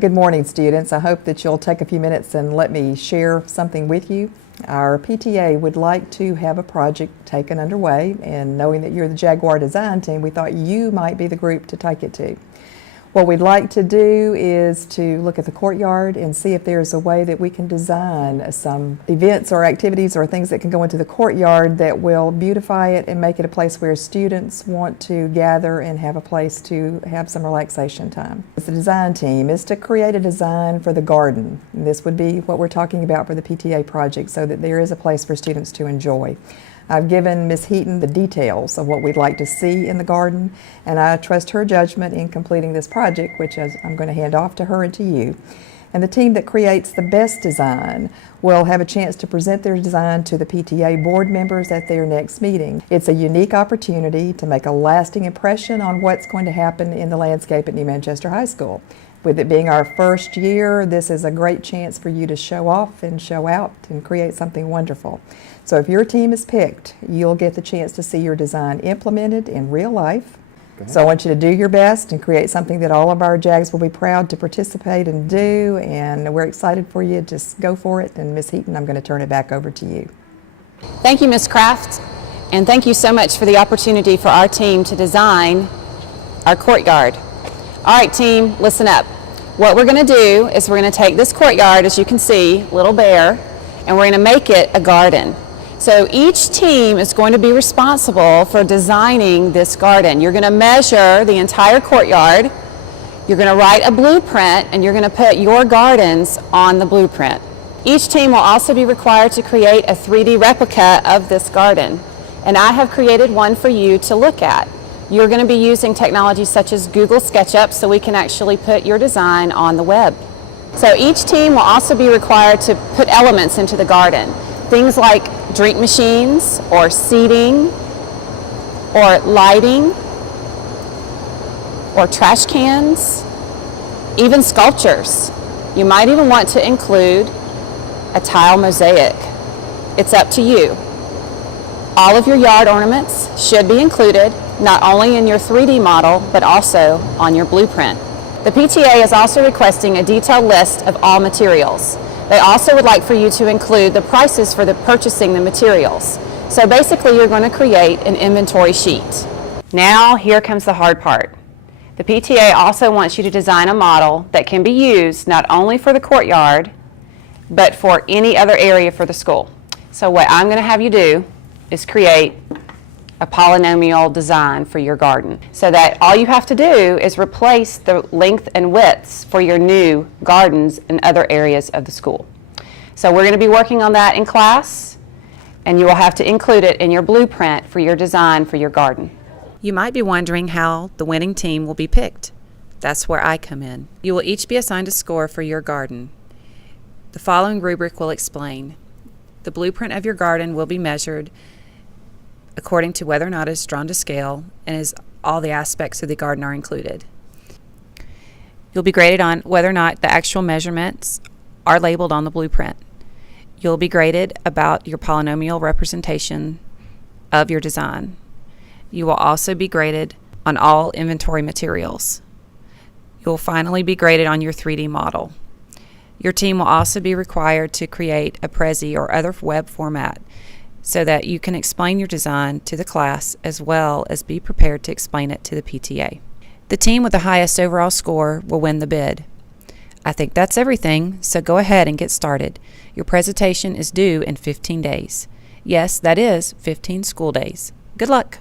Good morning, students. I hope that you'll take a few minutes and let me share something with you. Our PTA would like to have a project taken underway, and knowing that you're the Jaguar design team, we thought you might be the group to take it to. What we'd like to do is to look at the courtyard and see if there's a way that we can design some events or activities or things that can go into the courtyard that will beautify it and make it a place where students want to gather and have a place to have some relaxation time. The design team is to create a design for the garden. And this would be what we're talking about for the PTA project, so that there is a place for students to enjoy. I've given Ms. Heaton the details of what we'd like to see in the garden, and I trust her judgment in completing this project, which I'm going to hand off to her and to you. And the team that creates the best design will have a chance to present their design to the PTA board members at their next meeting. It's a unique opportunity to make a lasting impression on what's going to happen in the landscape at New Manchester High School. With it being our first year, this is a great chance for you to show off and show out and create something wonderful. So if your team is picked, you'll get the chance to see your design implemented in real life. So I want you to do your best and create something that all of our JAGs will be proud to participate and do, and we're excited for you. Just go for it. And Ms. Heaton, I'm going to turn it back over to you. Thank you, Ms. Kraft, and thank you so much for the opportunity for our team to design our courtyard. All right, team, listen up. What we're going to do is we're going to take this courtyard, as you can see, little bare, and we're going to make it a garden. So each team is going to be responsible for designing this garden. You're going to measure the entire courtyard, you're going to write a blueprint, and you're going to put your gardens on the blueprint. Each team will also be required to create a 3D replica of this garden, and I have created one for you to look at. You're going to be using technologies such as Google SketchUp, so we can actually put your design on the web. So each team will also be required to put elements into the garden. Things like drink machines, or seating, or lighting, or trash cans, even sculptures. You might even want to include a tile mosaic. It's up to you. All of your yard ornaments should be included, not only in your 3D model, but also on your blueprint. The PTA is also requesting a detailed list of all materials. They also would like for you to include the prices for purchasing the materials. So basically, you're going to create an inventory sheet. Now, here comes the hard part. The PTA also wants you to design a model that can be used not only for the courtyard, but for any other area for the school. So what I'm going to have you do is create a polynomial design for your garden, so that all you have to do is replace the length and widths for your new gardens in other areas of the school. So we're going to be working on that in class, and you will have to include it in your blueprint for your design for your garden. You might be wondering how the winning team will be picked. That's where I come in. You will each be assigned a score for your garden. The following rubric will explain. The blueprint of your garden will be measured according to whether or not it's drawn to scale, and as all the aspects of the garden are included. You'll be graded on whether or not the actual measurements are labeled on the blueprint. You'll be graded about your polynomial representation of your design. You will also be graded on all inventory materials. You'll finally be graded on your 3D model. Your team will also be required to create a Prezi or other web format, so that you can explain your design to the class as well as be prepared to explain it to the PTA. The team with the highest overall score will win the bid. I think that's everything, so go ahead and get started. Your presentation is due in 15 days. Yes, that is 15 school days. Good luck.